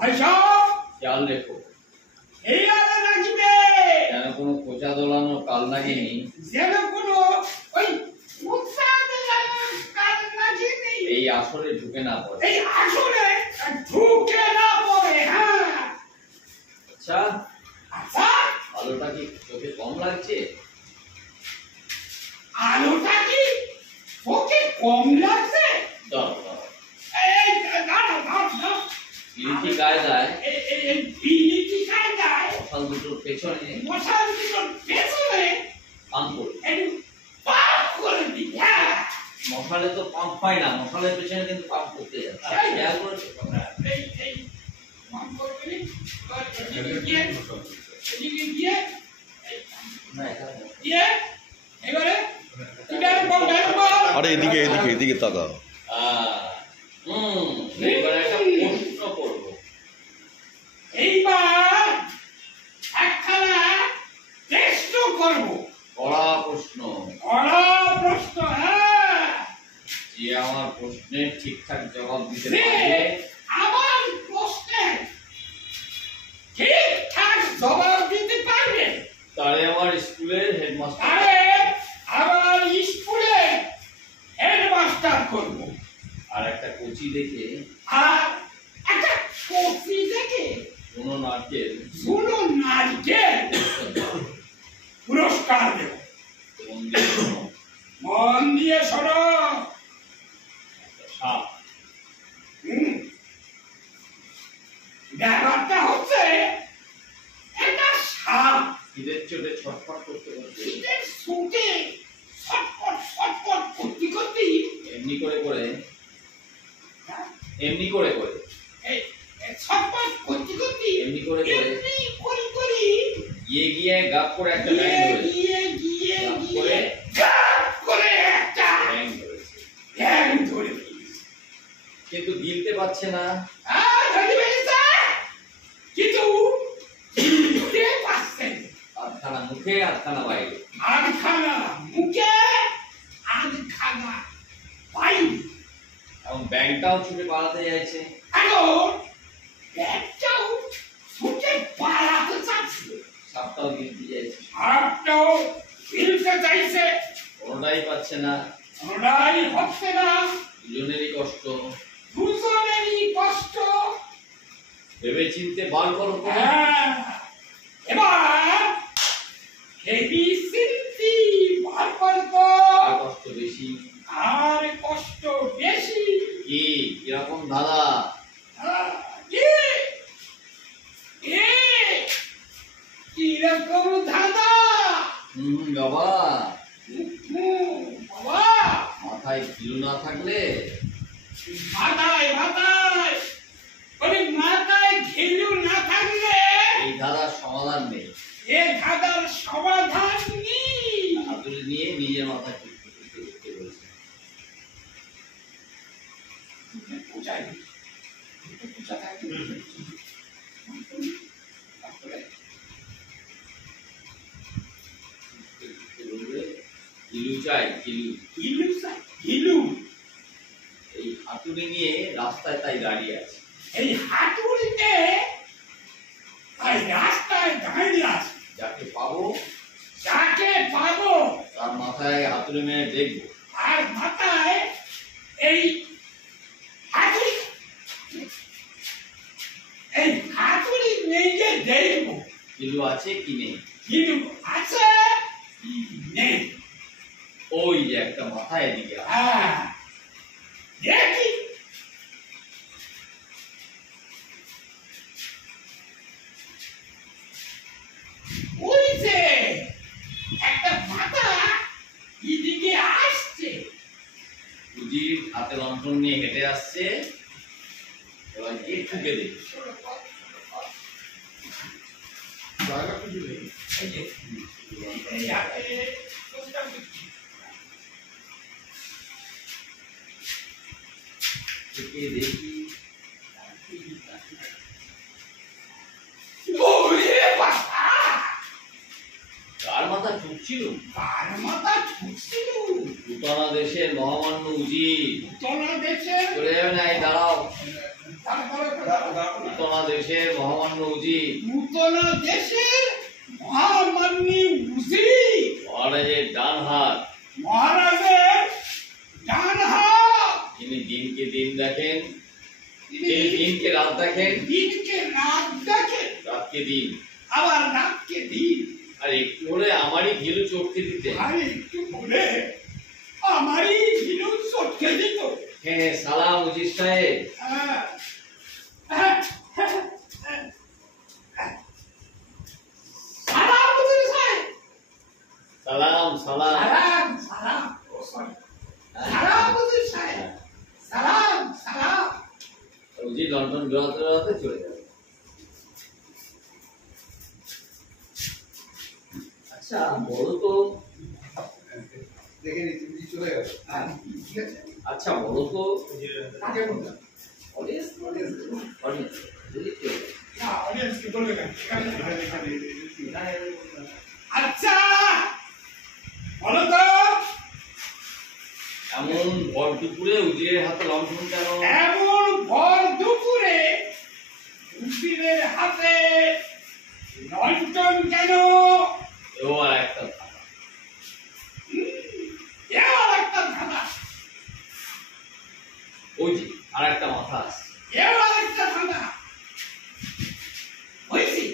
ভাই সাহেব খেয়াল রেখো এই আলো রাখবে যেন কোনো কোচা দোলানো কাল লাগেনি, যেন কোনো ওই উৎসাহ কাল লাগেনি, এই আসরে ঢুকে না পড়ে। এই আসলে ঢুকে না পড়ে। হ্যাঁ আচ্ছা আচ্ছা আলোটা কি চোখে কম লাগছে? আলোটা কি ওকে কম লাগছে? দাও দাও এই দাঁড়া দাঁড়া ইলিটি কায়দায় এই বিলিটি কায়দায় মশাল দুটোর পেছনে মশাল দুটোর পেছনে পাম্প করে। একটু পাপ করে দি। হ্যাঁ মশালে তো পাম্প হয় না, মশালের পেছনে কিন্তু পাম্প করতে যাচ্ছে। খেয়াল করেছো? এই এই পাপ করবি এদিকে গিয়ে এদিকে গিয়ে না এখানে গিয়ে এবারে এবারে বল বল। আরে এদিকে এদিকে এদিকে তাকাও। এবার একটা প্রশ্ন করব। এইবার একখানা টেস্ট করব। কড়া প্রশ্ন। কড়া প্রশ্ন। হ্যাঁ যে আমার প্রশ্নের ঠিকঠাক জবাব দিতে সে পারবে আমার প্রশ্নের ঠিকঠাক জবাব দিতে পারবে তারে আমার স্কুলের হেডমাস্টার। আরে আমার স্কুলে হেডমাস্টার করব। আর একটা কোচি দেখে আর একটা কফি দেখে কোনো নারকেল শুনো নারকেল পুরস্কার দেব। মন দিয়ে শোনো। মন দিয়ে শোনো। সাপ হুম। ব্যাপারটা হচ্ছে একটা সাপ খিদের চোটে ছটফট করতে করতে শীতের সুটে ছটপট ছটপট করতে করতে এমনি করে করে এমনি করে করে এই ছটপট করতে করতে এমনি করে করে এমনি করি করি গিয়ে গিয়ে গাপ করে একটা ব্যাং গিয়ে ধরে গিয়ে গিয়ে গাপ গিয়ে করে গাপ করে একটা ব্যাং ধরেছে, ব্যাং ধরে ফেলেছে। কিন্তু গিলতে পারছে না। ধরে ফেলেছে কিন্তু গিলতে পারছে না। আধখানা মুখে আধখানা বাইরে। আধখানা মুখে আধখানা বাইরে। এবং ব্যাংটাও ছুটে পালাতে চাইছে। এখন ব্যাগটাও ছুটে পালাতে চাচ্ছে, সাপটাও গিলতে চাইছে, হাতটাও ফিরতে চাইছে, কোনোটাই পাচ্ছে না। ওরাই হচ্ছে না। দুজনেরই কষ্ট। দুজনেরই কষ্ট। ভেবে চিনতে বার করো তো। হ্যাঁ, এবার হেভি সিন্তি বার করবো। কার কষ্ট বেশি? আর কষ্ট বেশি। কি কিরকম দাদা? কিরকম ধাঁধা? বাবা বাবা মাথায় কিলো না থাকলে মাথায় মাথায় ওই মাথায় ঘিলু না থাকলে এই ধাঁধার সমাধান নেই। এ ধাঁধার সমাধান নেই। হাতুড়ি নিয়ে নিজের মাথা করতে বলছে। পূজায় পূজা থাকে। কিলু চাই কিলু। ঘিলু ঘিলু এই হাতুড়ি নিয়ে রাস্তায় তাই দাঁড়িয়ে আছে। এই হাতুড়িতে আর রাস্তায় দাঁড়িয়ে আছে। যাকে পাবো যাকে পাবো তার মাথায় হাতুড়ি মেরে দেখবো। আর মাথায় এই হাতুড়ি এই হাতুড়ি মেরে দেখবো কিলু আছে কি নেই। কিন্তু আছে কি নেই। ওই যে একটা মাথা এদিকে আছে। হ্যাঁ দেখি ওই যে একটা মাথা এদিকে আসছে। সুজির হাতে লণ্ঠন নিয়ে হেঁটে আসছে। এবার গিয়ে ঠুকে দেখি। এই যে, এই হাতে কোনটা দিচ্ছি? ঠুকে দেখি ওরে বাবা! কার মাথা ঠুকছিল? কার মাথা ঠুকছিল? পুতানা দেশের মহামান্য উজির। তোলা দেশে চলে যাবে না, এই দাঁড়াও। নূতন দেশের মহামান্য উজির, নূতন দেশের মহামান্যী উজির, মহারাজের ডান হাত, মহারাজের ডান হাত, যিনি দিনকে দিন দেখেন, তিনি দিনকে রাত দেখেন, দিনকে রাত দেখে, রাতকে দিন, আবার রাতকে দিন। আর একটু হলে আমারই ঘিলু চটকে দিতেন। আর একটু বলে আমারই ভিড় চটকে দিত। হ্যাঁ, সালাম উজির সাহেব। সালাম উজির সাহেব। সালাম সালাম। সালাম সালাম। সালাম উজির সাহেব। সালাম সালাম। উজির লন্ডন বেরোতে বেরোতে চলে যাবে। আচ্ছা বলো তো, দেখে নিচ্ছি বুঝি চলে গেল। ঠিক আছে। আচ্ছা বলো তো, কাকে বললাম? অডিয়েন্স বুঝি চলে যাবে। না, audience কে বলবে না। আচ্ছা বলো তো, এমন ভর দুপুরে উজিরের হাতে লণ্ঠন কেন? এমন ভর দুপুরে উজিরের হাতে লণ্ঠন কেন? এবার একটা ধাঁধা। এবার একটা ধাঁধা, ওই যে আর একটা মাথা আছে। এবার একটা ধাঁধা হয়েছি।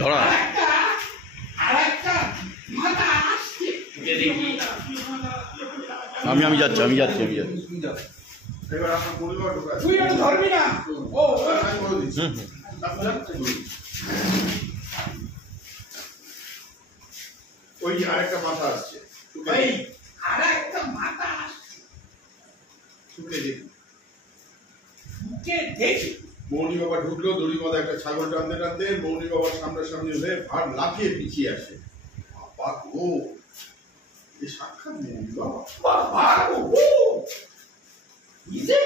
ধরা আর একটা মাথা আসছে। যে দেখি আমি যাচ্ছি তুমি যাও। এবার আপনার পরিবার ঢোকা আছে। তুই এটা ধরবি না। ও আমি বলে দিচ্ছি। হুম আপনি যান, বলুন। ওই যে আরেকটা মাথা আসছে। ভাই আর একটা মাথা আসছে। শুকে দেখুন। কে দেখি মৌনি বাবা ঢুকলো, দড়ি বাঁধা একটা ছাগল টানতে টানতে মৌনি বাবার সামনাসামনি হয়ে ভার লাফিয়ে পিছিয়ে আসে। বাবা গো, এ সাক্ষাৎ মৌনি বাবা। বাবা ও ইজে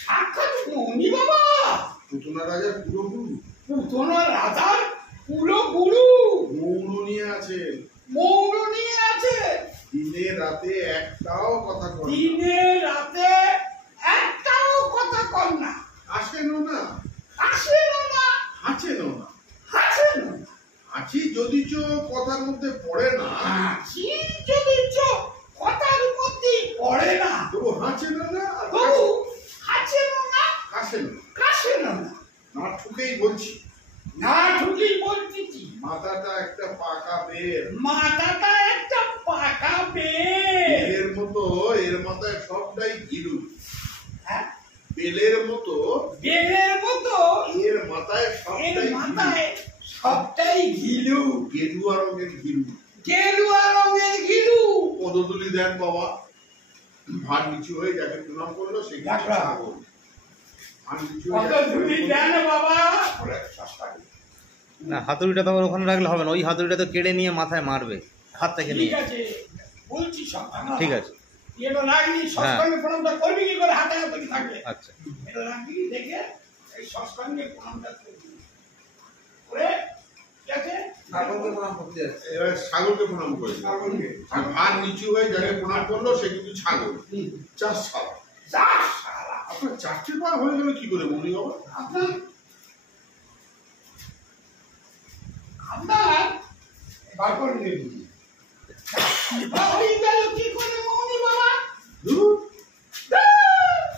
সাক্ষাৎ মৌনি বাবা, পুতনা রাজার পুরোপুরু পুতন রাজার পুরো গুরু মৌন নিয়ে আছেন। মৌন নিয়ে আছে। দিনে রাতে একটাও কথা কন না। দিনে রাতে একটাও কথা কর না। আসেনও না, আসেন না, হাঁচেনও না। হাসেন না। হাঁচি যদিচ কথার মধ্যে পড়ে না, হাসি যদি কথার মধ্যে পড়ে না, তবু হাঁচেনও না আর তবু হাসেন না, কাশেনও না। কাশেন না। না ঠুকেই বলছি, না ঢুকেই বলতেছি, মাথাটা একটা পাকা বের। মাথাটা একটা পাকা বেল। এর মতো এর মাথায় সবটাই গিলু। হ্যাঁ? বেলের মতো বেলের মতো এর মাথায় এর সবটাই মাথায় সবটাই ঘিলু, গেরুয়া রঙের গিলু। গেরুয়া রঙের ঘিলু। পদতুলি দেন বাবা। ভার নিচু হয়ে যাকে প্রণাম করলো সে কিন্তু দেখো। ছাগল। ভার নিচু হয়ে কত যাকে ধুলি প্রণাম দেন করলো, বাবা। ওরা সস্তা করে। না হাতুড়িটা তো ওখানে রাখলে হবে না, ওই হাতুড়িটা তো কেড়ে নিয়ে মাথায় মারবে হাত থেকে ঠিক নিয়ে। আছে বলছি সব ঠিক আছে, এটা রাখবি, সস্তাঙ্গে প্রণামটা করবি কি করে হাতে হাতে থাকবে? আচ্ছা এটা রাখবি, দেখে এই সস্তাঙ্গে প্রণামটা করবি করে, ঠিক আছে? ছাগলকে প্রণাম করতে যাচ্ছে। এবার ছাগলকে প্রণাম করেছে। আর ভার নিচু হয়ে যাকে প্রণাম করলো সে কিন্তু ছাগল। চাষ ছাড়া। যা শালা, আপনার চারটে পা হয়ে গেল কি করে মনি বাবা? আপনার আপনার বার করে দিবি। হয়ে গেল কি করে মৌনি বাবা? ধুর,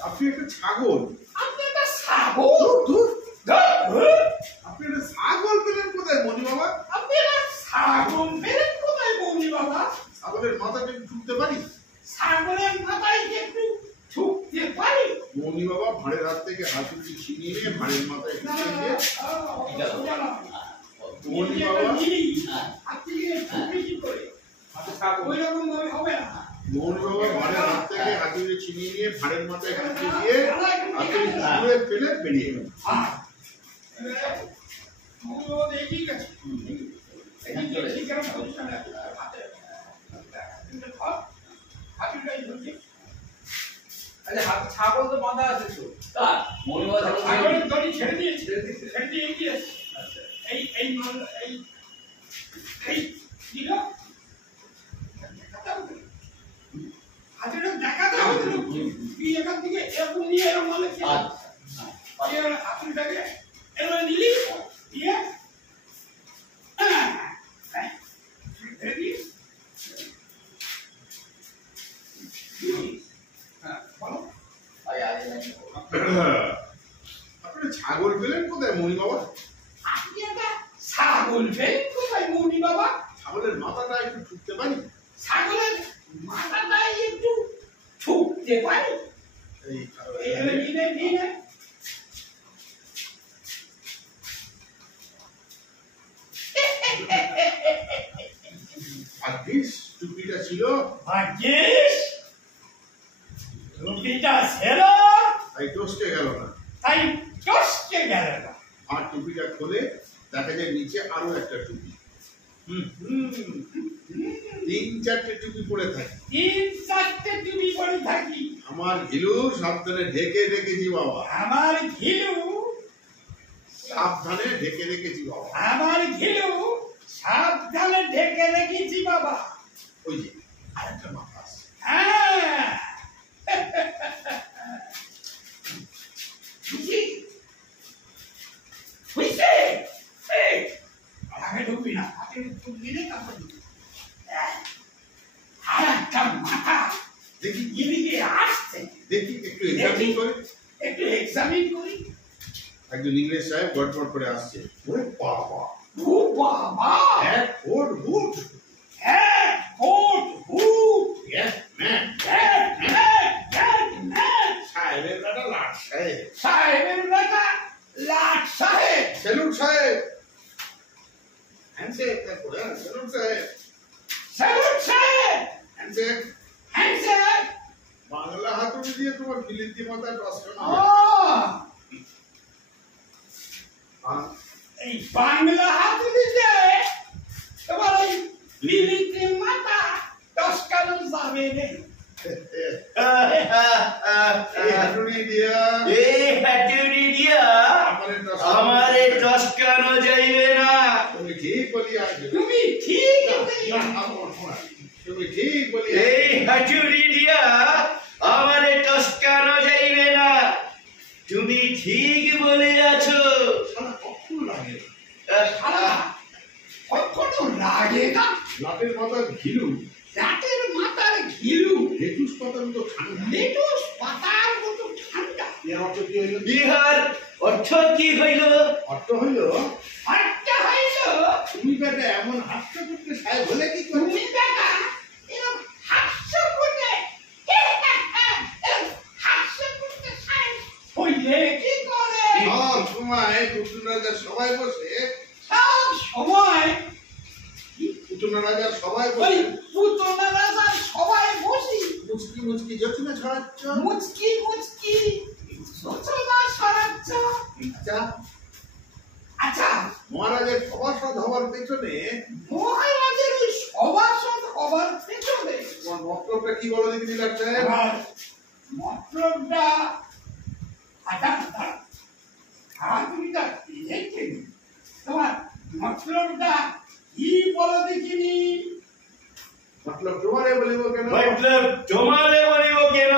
আপনি একটা ছাগল। আপনি একটা ছাগল। ধুর, ধুর, আপনি একটা ছাগল পেলেন কোথায় মনি বাবা? আপনি একটা ছাগল পেলেন কোথায় মৌনি বাবা? ছাগলের মাথাটা একটু ঠুকতে পারি? ছাগলের মাথায় কি একটু ঠুকতে পারি? মনি বাবা ভাঁড়ের হাত থেকে হাতুড়ি ছিনিয়ে নিয়ে ভাঁড়ের মাথায় না, ঠুকে দিয়ে মনি নিজে বাবা একটা জিনিস, হ্যাঁ। আপনি কি ঠুকবে কি করে? ওইরকম ভাবে হবে না। মৌনি বাবা ভাঁড়ের হাত থেকে হাতুড়ি ছিনিয়ে নিয়ে ভাঁড়ের মাথায় ঠুকে দিয়ে হাতুড়ি ঘুরে ফেলে বেরিয়ে গেল। হ্যাঁ। এবারে মৌনি বাবা দিয়ে ঠিক আছে। এখানে চলে ঠিক আছে, পজিশনে আছে। হাতুড়িটাই ধরছি। ছাগল তো বাঁধা আছে তো। কার মনিবা ছাগল ছাগলের দড়ি ছেড়ে দিয়েছে। ছেড়ে দিয়েছে? ছেড়ে দিয়ে এগিয়ে এসছে। এই মাল এই দিল। হাতুড়িটা দেখাতে হবে তো। তুই এখান থেকে তুমি এরকম বলে কি আচ্ছা এর হাতুড়িটাকে এরকম নিলি দিয়ে রেডি হ্যাঁ বলো আপনারা ছাগল পেলেন কোথায় মনি বাবা? আপনি একটা ছাগল ফেলেন কোথায় মৌনি বাবা? ছাগলের মাথাটা একটু ঠুকতে পারি? ছাগলের মাথাটা একটু ঠুকতে পারি? এই এইভাবে নিয়ে নিয়ে ভাগ্যিস টুপিটা ছিল, ভাগ্যিস টুপিটা ছিল তাই টসকে গেল না। তাই টসকে গেল না। আর টুপিটা খুলে দেখা যায় নিচে আরো একটা টুপি। তিন চারটে টুপি পরে থাকে। তিন চারটে টুপি পরে থাকি। আমার ঘিলু সাবধানে ঢেকে রেখেছি বাবা, আমার ঘিলু সাবধানে ঢেকে রেখেছি বাবা। আমার ঘিলু সাবধানে ঢেকে রেখেছি বাবা। ওই যে আরেকটা মাথা আছে। হ্যাঁ বুঝি বুঝছে এই আগে ঢুকবি না, আগে ঢুকবি না, তারপর ঢুকবি। আর একটা মাথা দেখি এদিকে আসছে, দেখি একটু এক্সামিন করে। একটু এক্সামিন করি। একজন ইংরেজ সাহেব গটমট করে আসছে। ওরে বাবা, ও বাবা, এক ওর হুট, হ্যাঁ কোট হুট, ইয়েস ম্যান, সাহেবের বেটা লাট সাহেব, সাহেবের বেটা লাট সাহেব, সেলুট সাহেব, হ্যান্ডশেক, তারপরে সেলুট সাহেব, স্যালুট সাহেব, হ্যান্ডশেক। হ্যান্ডশেক। বাংলা হাতুড়ি দিয়ে তোমার ফিলিন্তি মাথা টস ও করা। এই বাংলা হাতুড়ি দিয়ে তোমার ওই লিলিতে মাথা টসকানো যাবে না। এই হাতুড়ি দিয়া এই হাতুড়ি দিয়া আমারে টসকানো যাইবে না। তুমি ঠিক বলিয়াছো, তুমি ঠিক তুমি ঠিক বলিয়াছো। এই হাতুড়ি দিয়া আমারে টসকানো যাইবে না। তুমি ঠিক বলিয়াছো। সারা কখন লাগে সারা কখনো লাগে না। লাটের মাথা ঘিলু, লাটের মাথার ঘিলু লেটুস পাতার মতো ঠান্ডা। লেটুস পাতার মতো ঠান্ডা। এর অর্থ কি হইল? ইহার অর্থ কি হইল? অর্থ হইল হাতটা হইল তুমি বেটা এমন হাস্য করতে সাহেব হলে কি করে? তুমি বেটা এরকম হাস্য করতে হাস্য করতে সাইন হইলে কি করে? সব সময় পুতুল রাজা সবাই বসে, সব সময় পুতুল রাজা সবাই ওই বসে পুতনা রাজার সবাই বসি মুচকি মুচকি যতনা ছড়াচ্ছ। মুচকি মুচকি সচনা সরাচ্ছ। আচ্ছা, আচ্ছা মহারাজের সভাসদ হওয়ার পেছনে মহারাজের ওই সভাসদ হবার পেছনে তোমার মতলবটা কি বলো দেখি নীলাট সাহেব? এবার মতলবটা হাতুড়িটা দেখে নি। তোমার মতলবটা কি বলো দেখিনি? মতলব তোমারে বলিব কেন? মতলব তোমারে বলিব কেন?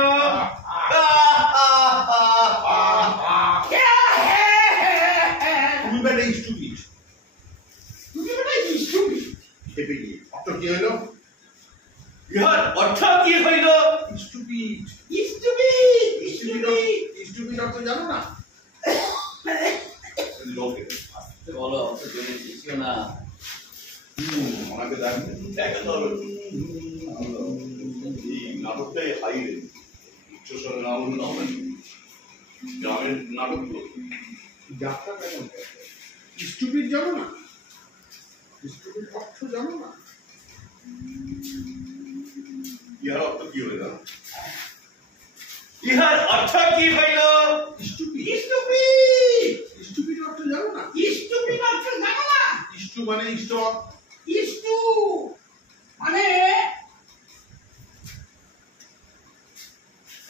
তুমি বেটা স্টুপিড। তুমি বেটা ইস্টুপি। খেপে গিয়ে অর্থ কি হইল? ইহার অর্থ কি হইল? স্টুপিড। ইস্টুপি ইস্টুপি। স্টুপিড অর্থ জানো না? বলো অর্থ জেনে বুঝিও না। আমাকে দেখা তো হবে। এই নাটকটাই হাই উচ্চস্বরে না বললে না হবে। গ্রামের নাটকগুলো যাত্রা কেমন? স্টুপিড জানো না? স্টুপিড অর্থ জানো না? ইহার অর্থ কি হয়ে গেল? ইহার অর্থ কি হইল? স্টুপিড। ইস্টুপি স্টুপিড অর্থ জানো না? ইস্টুপি অর্থ জানো না? ইষ্টু মানে স্টক। ইস্টু মানে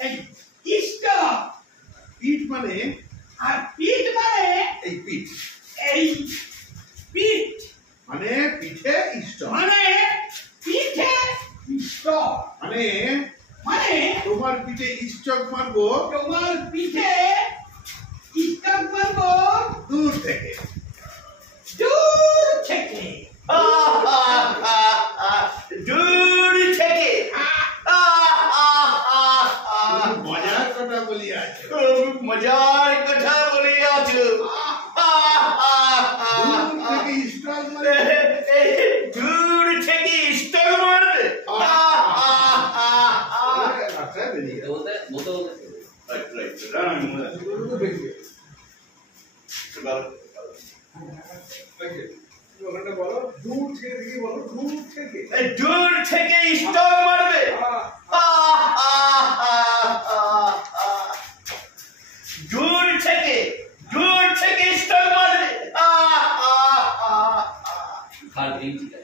এই ইষ্ট, পিঠ মানে আর পিঠ মানে এই পিঠ এই পিঠ মানে পিঠে স্টক মানে পিঠে ইষ্ট মানে মানে তোমার পিঠে স্টক মারবো তোমার এবার ওখানটা বলো, দূর থেকে দেখি বলো, দূর থেকে। এই দূর থেকে স্টক মারবে। দূর থেকে স্টক মারবে। আর এই ঠিক আছে।